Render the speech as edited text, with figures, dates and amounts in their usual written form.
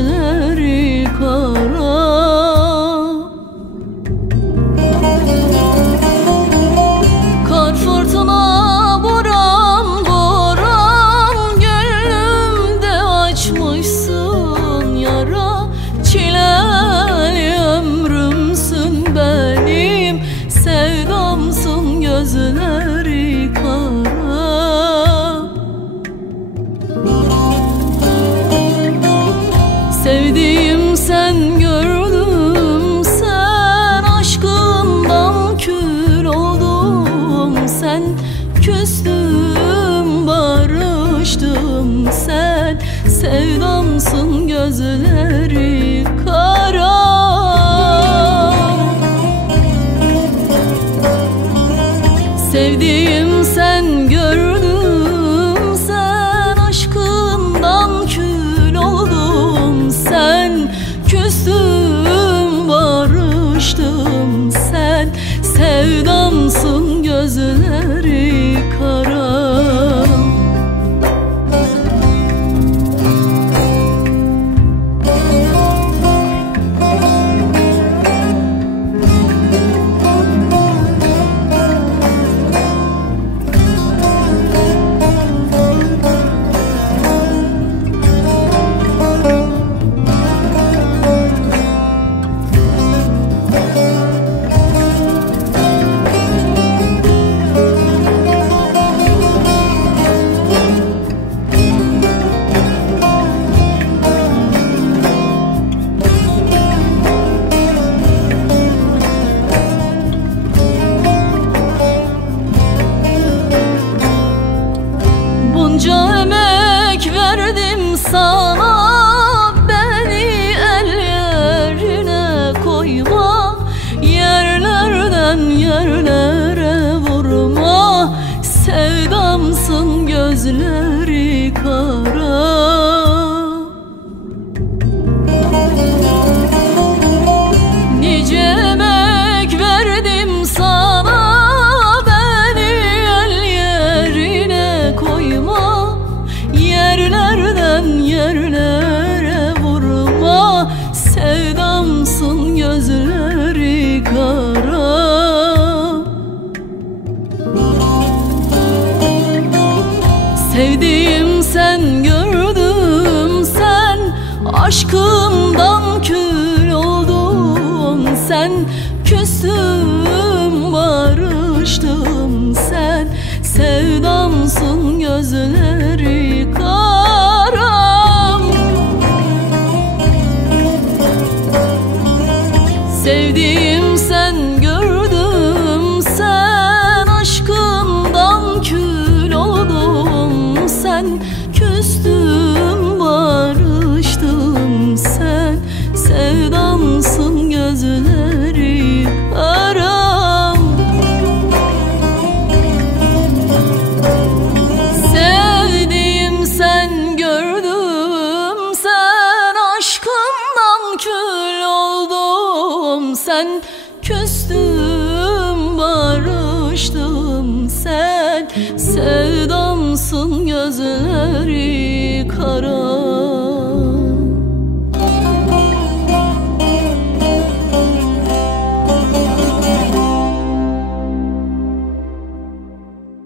gözleri kara. Kar fırtına boran boran, gönlümde açmışsın yara. Çileli ömrümsün benim, sevdamsın gözleri kara. Sevdiğim sen, gördüm sen, aşkından kül oldum sen. Küstüm barıştım sen, sevdamsın gözleri kara. Sevdiğim sen, gördüm sen, aşkından kül oldum sen. Küstüm barıştım sen, sevdamsın gözleri kara. Bunca emek verdim sana, beni el yerine koyma. Yerlerden yerlere vurma, sevdamsın gözleri kara. Nice emek verdim sana, yerlerden yerlere vurma, sevdamsın gözleri kara. Sevdiğim sen, gördüm sen, aşkımdan kül oldum sen. Küstüm barıştım sen, sevdamsın gözleri kara. Sevdiğim sen, gördüm sen, aşkımdan kül oldum sen. Küstüm barıştım sen, sevdamsın gözleri kara. Sevdiğim sen, gördüm sen, aşkımdan kül oldum sen. Küstüm barıştım sen, sevdamsın gözleri kara.